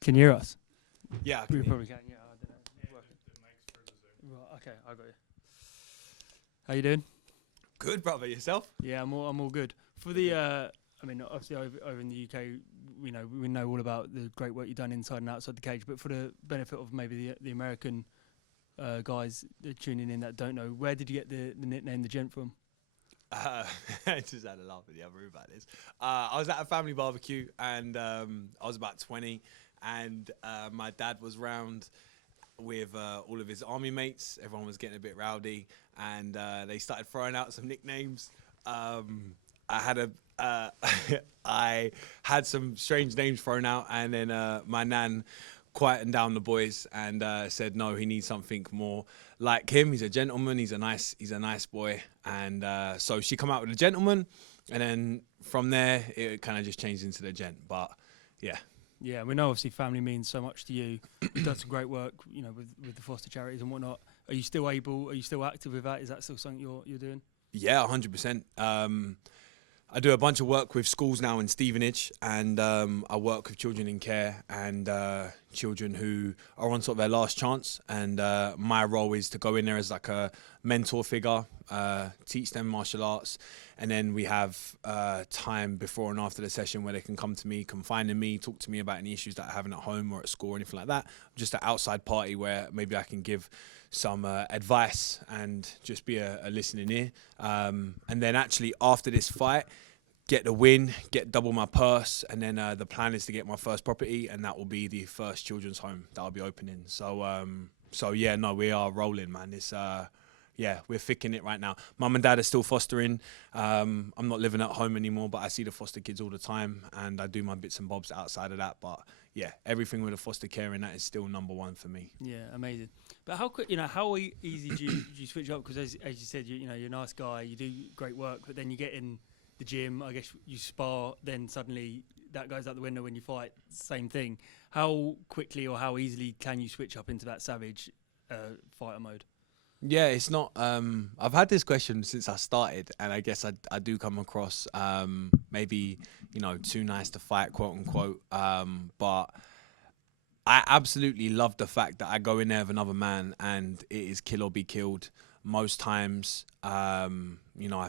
Can you hear us? Yeah, I We can. probably can. Yeah, I don't know. Right, okay, I got you. How you doing? Good, brother. Yourself? Yeah, I'm all good. For the, I mean, obviously over in the UK, we know all about the great work you've done inside and outside the cage. But for the benefit of maybe the American guys that tuning in that don't know, where did you get the nickname the Gent from? I just had a laugh in the other room about this. I was at a family barbecue and I was about 20, and my dad was round with all of his army mates. Everyone was getting a bit rowdy, and they started throwing out some nicknames. I had some strange names thrown out, and then my nan quietened down the boys and said no, he needs something more like him. He's a gentleman. He's a nice boy. And so she come out with a gentleman, and then from there it kind of just changed into the gent. But yeah. Yeah, we know obviously family means so much to you. You've done some great work, with the foster charities and whatnot. Are you still active with that? Is that still something you're doing? Yeah, 100%. I do a bunch of work with schools now in Stevenage, and I work with children in care and children who are on sort of their last chance. And my role is to go in there as like a mentor figure, teach them martial arts. And then we have time before and after the session where they can come to me, confide in me, talk to me about any issues that they're having at home or at school or anything like that. Just an outside party where maybe I can give some advice and just be a listening ear. And then actually after this fight, get the win, get double my purse, and then the plan is to get my first property, and that will be the first children's home that I'll be opening. So yeah, no, we are rolling, man. It's yeah, we're thick in it right now. Mum and dad are still fostering. I'm not living at home anymore, but I see the foster kids all the time, and I do my bits and bobs outside of that. But yeah, everything with the foster care and that is still #1 for me. Yeah, amazing. But how quick, how easy do you switch up? Because as you said, you're a nice guy, you do great work, but then you get in the gym, I guess you spar, then suddenly that goes out the window when you fight, same thing. How quickly or how easily can you switch up into that savage fighter mode? Yeah, it's not. I've had this question since I started, and I guess I do come across maybe too nice to fight, quote unquote. But I absolutely love the fact that I go in there with another man, and it is kill or be killed. Most times, I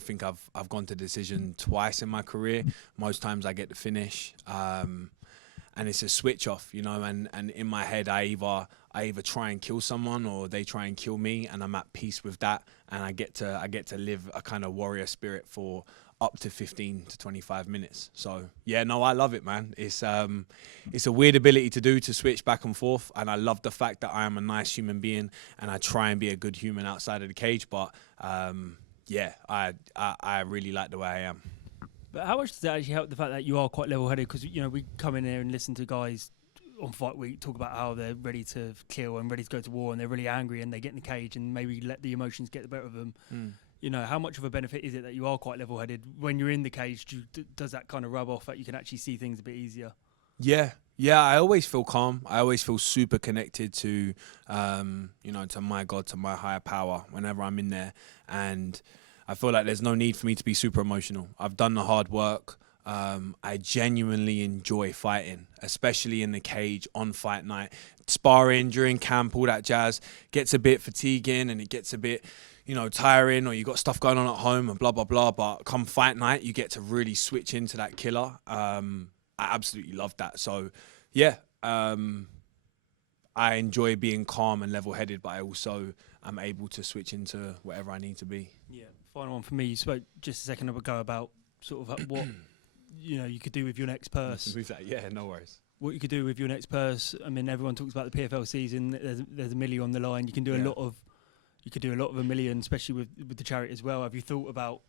think I've gone to decision twice in my career. Most times I get the finish, and it's a switch off, and in my head I either try and kill someone or they try and kill me, and I'm at peace with that, and I get to live a kind of warrior spirit for up to 15 to 25 minutes. So yeah, no, I love it, man. It's a weird ability to switch back and forth, and I love the fact that I am a nice human being and I try and be a good human outside of the cage. But yeah, I really like the way I am. But how much does that actually help, the fact that you are quite level-headed? Because we come in here and listen to guys on Fight Week talk about how they're ready to kill and ready to go to war, and they're really angry and they get in the cage and maybe let the emotions get the better of them. How much of a benefit is it that you are quite level-headed when you're in the cage? Does that kind of rub off that you can actually see things a bit easier? Yeah, I always feel calm. I always feel super connected to, to my God, to my higher power whenever I'm in there. And I feel like there's no need for me to be super emotional. I've done the hard work. I genuinely enjoy fighting, especially in the cage on fight night. Sparring during camp, all that jazz gets a bit fatiguing and it gets a bit tiring, or you got stuff going on at home and blah, blah, blah. But come fight night, you get to really switch into that killer. I absolutely love that. So, yeah, I enjoy being calm and level-headed, but I also am able to switch into whatever I need to be. Yeah, final one for me. You spoke just a second ago about sort of what, you could do with your next purse. Yeah, no worries. What you could do with your next purse. I mean, everyone talks about the PFL season. There's $1 million on the line. You can do a lot of $1 million, especially with the charity as well. Have you thought about,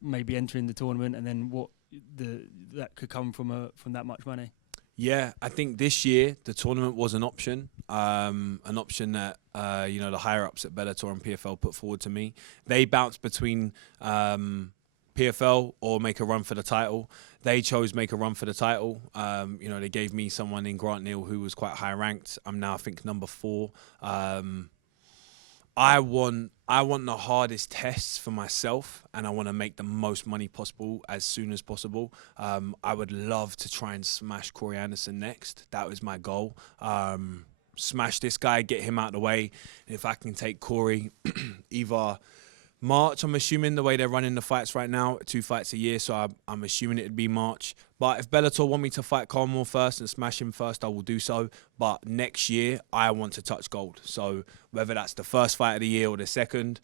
maybe entering the tournament and then what that could come from that much money? Yeah, I think this year the tournament was an option that the higher ups at Bellator and PFL put forward to me. They bounced between PFL or make a run for the title. They chose make a run for the title. They gave me someone in Grant Neal who was quite high ranked. I'm now, I think, number 4. I want the hardest tests for myself, and I want to make the most money possible as soon as possible. I would love to try and smash Corey Anderson next. That was my goal. Smash this guy, get him out of the way. And if I can take Corey, either March, I'm assuming the way they're running the fights right now, 2 fights a year, so I'm assuming it'd be March. But if Bellator want me to fight Carmel first and smash him first, I will do so. But next year, I want to touch gold. So whether that's the first fight of the year or the second,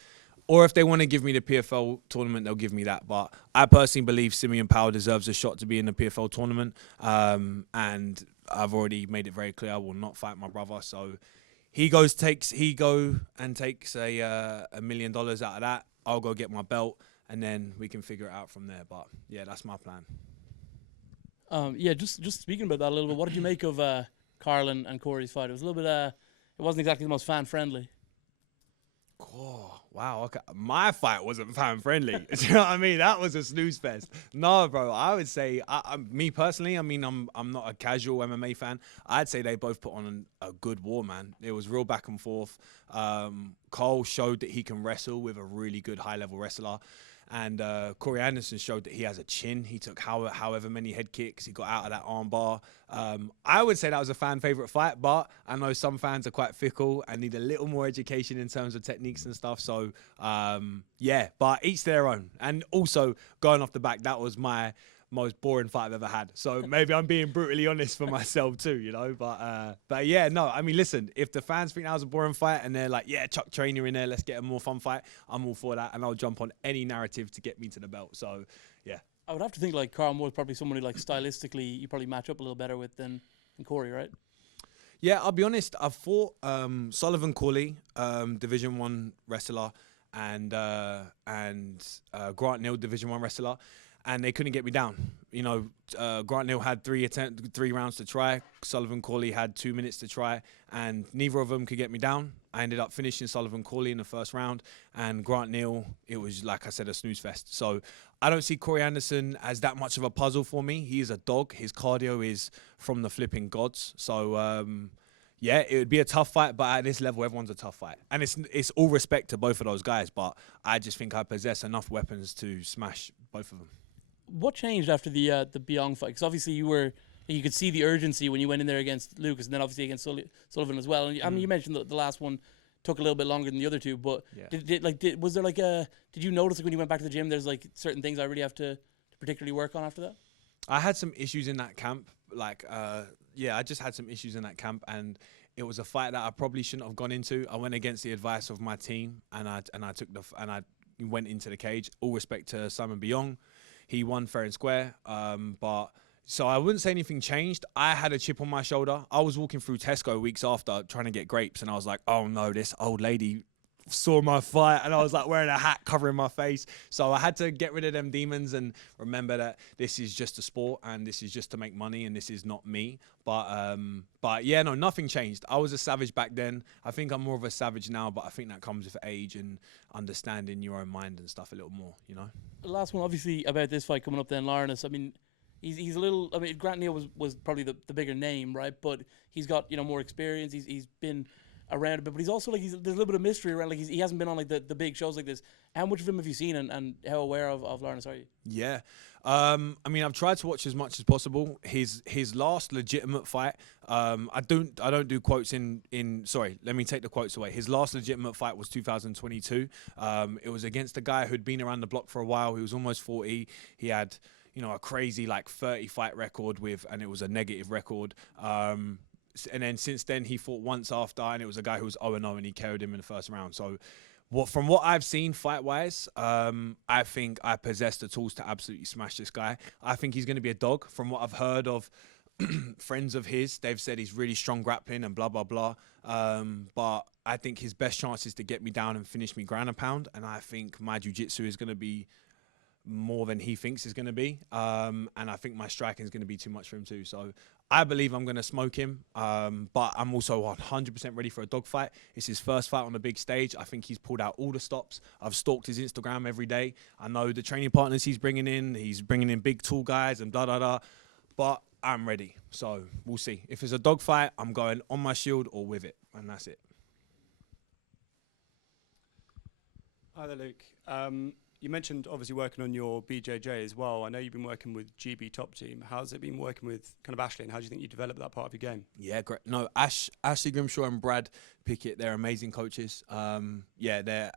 or if they want to give me the PFL tournament, they'll give me that. But I personally believe Simeon Powell deserves a shot to be in the PFL tournament. And I've already made it very clear I will not fight my brother. So he go and takes $1 million out of that. I'll go get my belt, and then we can figure it out from there. But yeah, that's my plan. Just speaking about that a little bit, what did you make of Carl and Corey's fight? It was a little bit, it wasn't exactly the most fan friendly. Oh, wow. Okay. My fight wasn't fan friendly. Do you know what I mean? That was a snooze fest. No, bro. I would say, me personally, I mean, I'm not a casual MMA fan. I'd say they both put on a good war, man. It was real back and forth. Cole showed that he can wrestle with a really good high-level wrestler. And Corey Anderson showed that he has a chin. He took however many head kicks. He got out of that arm bar. I would say that was a fan favorite fight, but I know some fans are quite fickle and need a little more education in terms of techniques and stuff. So, yeah, but each their own. And also, going off the back, that was my most boring fight I've ever had. So maybe I'm being brutally honest for myself too, you know. But yeah, no, I mean, listen, if the fans think that was a boring fight and they're like, yeah, chuck Trainer in there, let's get a more fun fight, I'm all for that, and I'll jump on any narrative to get me to the belt. So yeah, I would have to think like Carl Moore's probably somebody like stylistically you probably match up a little better with than Corey, right? Yeah, I'll be honest, I've fought Sullivan Corley, Division 1 wrestler, and Grant Neal, Division 1 wrestler, and they couldn't get me down. You know, Grant Neal had 3 rounds to try. Sullivan Corley had 2 minutes to try, and neither of them could get me down. I ended up finishing Sullivan Corley in the first round, and Grant Neal, it was, like I said, a snooze fest. So I don't see Corey Anderson as that much of a puzzle for me. He is a dog. His cardio is from the flipping gods. So, yeah, it would be a tough fight, but at this level, everyone's a tough fight. And it's all respect to both of those guys, but I just think I possess enough weapons to smash both of them. What changed after the Byong fight? Because obviously you could see the urgency when you went in there against Lucas, and then obviously against Sullivan as well. And I mean, you mentioned the last one took a little bit longer than the other two, but yeah. Did you notice like when you went back to the gym, there's like certain things I really have to particularly work on after that? I had some issues in that camp. I just had some issues in that camp, and it was a fight that I probably shouldn't have gone into. I went against the advice of my team, and I went into the cage. All respect to Simon Byong. He won fair and square, so I wouldn't say anything changed. I had a chip on my shoulder. I was walking through Tesco weeks after trying to get grapes, and I was like, oh no, this old lady saw my fight, and I was like wearing a hat covering my face. So I had to get rid of them demons and remember that this is just a sport, and this is just to make money, and this is not me. But yeah, no, nothing changed. I was a savage back then. I think I'm more of a savage now, but I think that comes with age and understanding your own mind and stuff a little more, you know. The last one, obviously, about this fight coming up then, Lawrence. I mean, he's a little. I mean, Grant Neal was probably the bigger name, right? But he's got more experience. He's been around a bit, but he's also there's a little bit of mystery around. Like he hasn't been on like the big shows like this. How much of him have you seen, and how aware of Lawrence are you? Yeah, I mean, I've tried to watch as much as possible. His last legitimate fight. I don't do quotes in. Sorry, let me take the quotes away. His last legitimate fight was 2022. It was against a guy who'd been around the block for a while. He was almost 40. He had a crazy 30 fight record and it was a negative record. And then since then he fought once after, and it was a guy who was 0-0, and he carried him in the first round. So from what I've seen fight-wise, I think I possess the tools to absolutely smash this guy. I think he's going to be a dog. From what I've heard of friends of his, they've said he's really strong grappling and blah, blah, blah. But I think his best chance is to get me down and finish me ground and pound. And I think my jiu-jitsu is going to be more than he thinks is going to be. And I think my striking is going to be too much for him too. So I believe I'm going to smoke him. But I'm also 100% ready for a dogfight. It's his first fight on the big stage. I think he's pulled out all the stops. I've stalked his Instagram every day. I know the training partners he's bringing in. He's bringing in big, tall guys and blah, blah, blah. But I'm ready. So we'll see. If it's a dogfight, I'm going on my shield or with it. And that's it. Hi there, Luke. You mentioned obviously working on your BJJ as well. I know you've been working with GB Top Team. How's it been working with kind of Ashley, and how do you think you developed that part of your game? Yeah, great. No, Ashley Grimshaw and Brad Pickett, they're amazing coaches. They're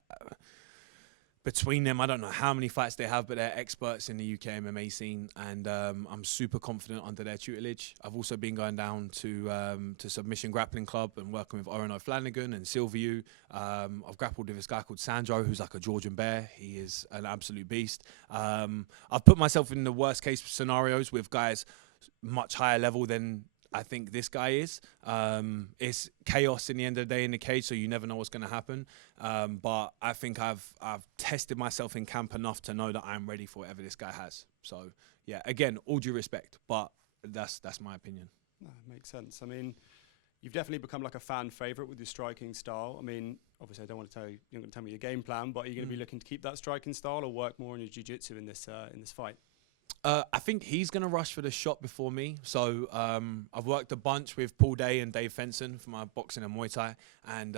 between them, I don't know how many fights they have, but they're experts in the UK MMA scene, and I'm super confident under their tutelage. I've also been going down to Submission Grappling Club and working with Oren O'Flanagan and Silviu. I've grappled with this guy called Sandro, who's like a Georgian bear. He is an absolute beast. I've put myself in the worst case scenarios with guys much higher level than I think this guy is. It's chaos in the end of the day in the cage, so you never know what's going to happen. But I think I've tested myself in camp enough to know that I'm ready for whatever this guy has. So yeah, again, all due respect, but that's my opinion. No, makes sense. I mean, you've definitely become like a fan favorite with your striking style. I mean, obviously, I don't want to tell you, you're not going to tell me your game plan, but are you going to be looking to keep that striking style or work more on your jiu-jitsu in this fight? I think he's going to rush for the shot before me. So I've worked a bunch with Paul Day and Dave Fenson for my boxing and Muay Thai. And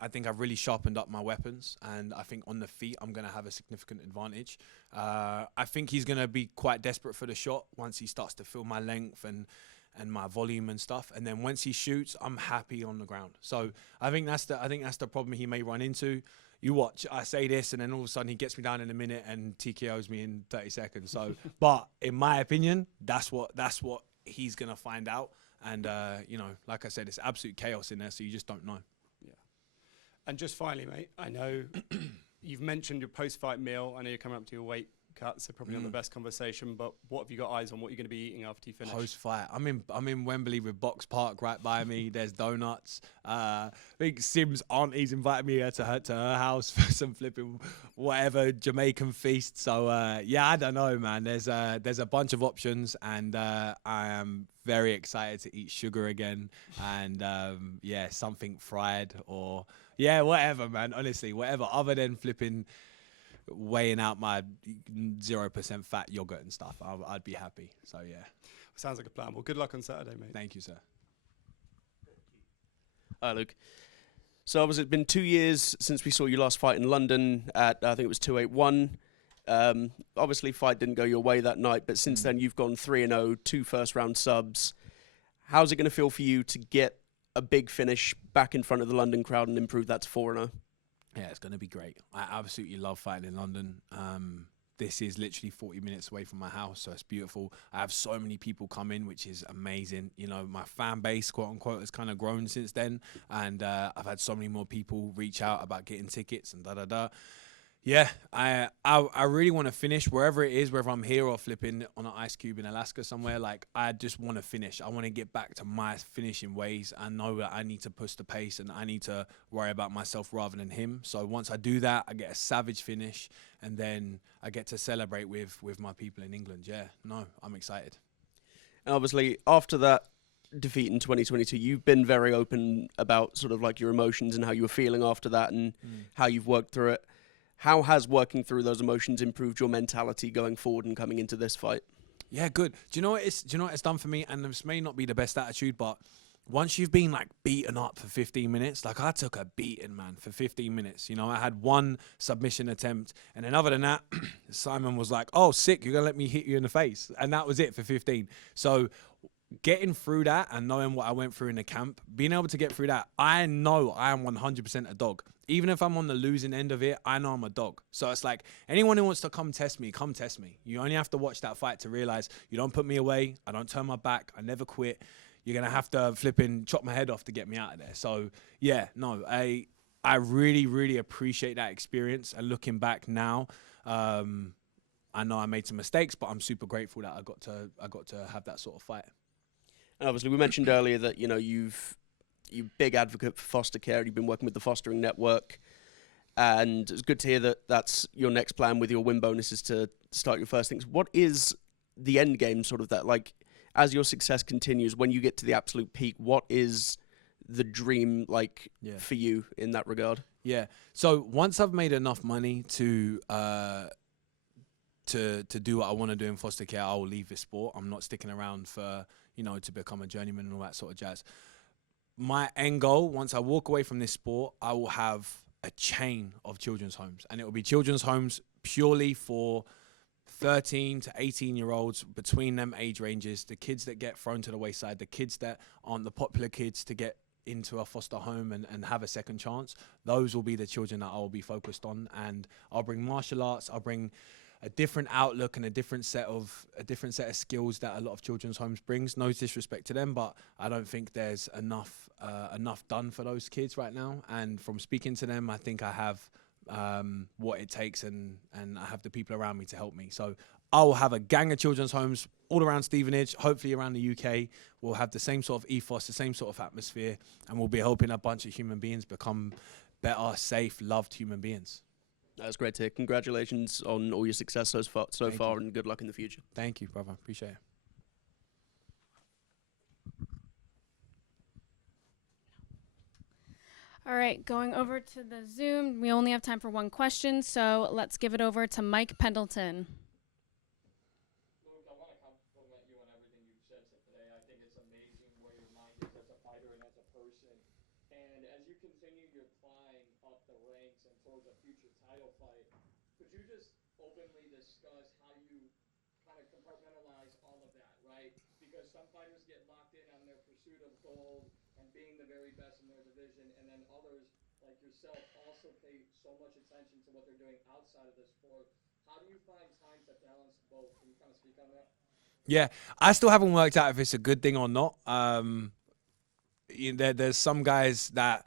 I think I've really sharpened up my weapons. And I think on the feet, I'm going to have a significant advantage. I think he's going to be quite desperate for the shot once he starts to feel my length and my volume and stuff. And then once he shoots, I'm happy on the ground. So I think that's the problem he may run into. You watch, I say this, and then all of a sudden he gets me down in a minute and TKOs me in 30 seconds. So, but in my opinion, that's what he's gonna find out. And like I said, it's absolute chaos in there, so you just don't know. Yeah. And just finally, mate, I know you've mentioned your post-fight meal. I know you're coming up to your weight cut, so probably not the best conversation. But what have you got eyes on? What are you going to be eating after you finish? Post-fight, I'm in Wembley with Box Park right by me. There's donuts. I think Sim's auntie's invited me to her house for some flipping whatever Jamaican feast. So I don't know, man. There's a bunch of options, and I am very excited to eat sugar again, and something fried or whatever, man. Honestly, whatever other than flipping weighing out my 0% fat yogurt and stuff, I'd be happy. So yeah, sounds like a plan. Well, good luck on Saturday, mate. Thank you, sir. Hi, Luke. So obviously it's been 2 years since we saw you last fight in London at, I think it was 281. Obviously fight didn't go your way that night, but since then you've gone 3-0, 2 first-round subs. How's it going to feel for you to get a big finish back in front of the London crowd and improve that to 4-0? Yeah, it's going to be great. I absolutely love fighting in London. This is literally 40 minutes away from my house, so it's beautiful. I have so many people come in, which is amazing. You know, my fan base, quote unquote, has kind of grown since then, and I've had so many more people reach out about getting tickets and da-da-da. Yeah, I really want to finish wherever it is, whether I'm here or flipping on an ice cube in Alaska somewhere. Like, I just want to finish. I want to get back to my finishing ways. I know that I need to push the pace and I need to worry about myself rather than him. So once I do that, I get a savage finish, and then I get to celebrate with my people in England. Yeah, no, I'm excited. And obviously, after that defeat in 2022, you've been very open about sort of like your emotions and how you were feeling after that and how you've worked through it. How has working through those emotions improved your mentality going forward and coming into this fight? Yeah, good. Do you know what it's done for me? And this may not be the best attitude, but once you've been like beaten up for 15 minutes, like I took a beating, man, for 15 minutes. You know, I had one submission attempt, and then other than that, Simon was like, "Oh, sick, you're gonna let me hit you in the face," and that was it for 15. So getting through that and knowing what I went through in the camp, being able to get through that, I know I am 100% a dog. Even if I'm on the losing end of it, I know I'm a dog. So it's like, anyone who wants to come test me, come test me. You only have to watch that fight to realize you don't put me away. I don't turn my back. I never quit. You're going to have to flipping chop my head off to get me out of there. So yeah, no, I really, really appreciate that experience. And looking back now, I know I made some mistakes, but I'm super grateful that I got to have that sort of fight. And obviously, we mentioned earlier that you're big advocate for foster care. You've been working with the fostering network, and it's good to hear that that's your next plan with your win bonuses to start your first things. What is the end game, sort of that? Like, as your success continues, when you get to the absolute peak, what is the dream like for you in that regard? Yeah. So once I've made enough money to do what I want to do in foster care, I will leave this sport. I'm not sticking around for, to become a journeyman and all that sort of jazz. My end goal, once I walk away from this sport, I will have a chain of children's homes, and it will be children's homes purely for 13 to 18-year-olds, between them age ranges, the kids that get thrown to the wayside, the kids that aren't the popular kids to get into a foster home and have a second chance. Those will be the children that I will be focused on, and I'll bring martial arts, I'll bring a different outlook and a different set of skills that a lot of children's homes brings. No disrespect to them, but I don't think there's enough done for those kids right now. And from speaking to them, I think I have what it takes, and I have the people around me to help me. So I'll have a gang of children's homes all around Stevenage, hopefully around the UK. We'll have the same sort of ethos, the same sort of atmosphere, and we'll be helping a bunch of human beings become better, safe, loved human beings. That's great to hear. Congratulations on all your success so far, and good luck in the future. Thank you, brother. Appreciate it. All right, going over to the Zoom. We only have time for one question, so let's give it over to Mike Pendleton. Luke, I want to compliment you on everything you've said today. I think it's amazing where your mind is as a fighter and as a person. And as you continue your climb up the ranks and towards a future title fight, could you just openly discuss how you kind of compartmentalize all of that, right? Because some fighters get locked in on their pursuit of gold and being the very best in their division, and then others, like yourself, also pay so much attention to what they're doing outside of the sport. How do you find time to balance both? Can you kind of speak on that? Yeah, I still haven't worked out if it's a good thing or not. There's some guys that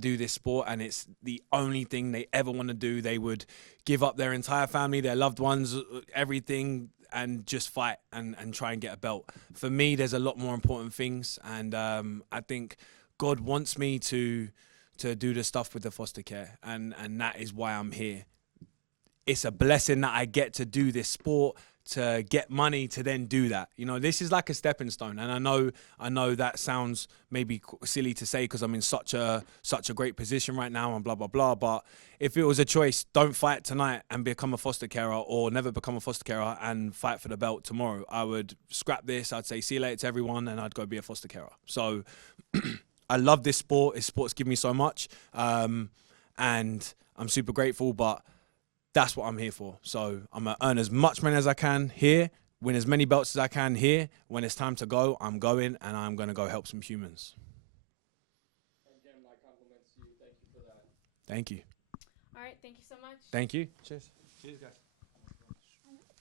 do this sport and it's the only thing they ever want to do. They would give up their entire family, their loved ones, everything, and just fight and try and get a belt. For me, there's a lot more important things, and I think God wants me to do the stuff with the foster care, and that is why I'm here. It's a blessing that I get to do this sport, to get money, to then do that. You know, this is like a stepping stone, and I know that sounds maybe silly to say because I'm in such a great position right now and blah blah blah. But if it was a choice, don't fight tonight and become a foster carer, or never become a foster carer and fight for the belt tomorrow, I would scrap this. I'd say see you later to everyone, and I'd go be a foster carer. So I love this sport. This sport's given me so much, and I'm super grateful. But that's what I'm here for. So I'm going to earn as much money as I can here, win as many belts as I can here. When it's time to go, I'm going, and I'm going to go help some humans. Again, my compliments to you. Thank you for that. Thank you. All right, thank you so much. Thank you. Cheers. Cheers, guys.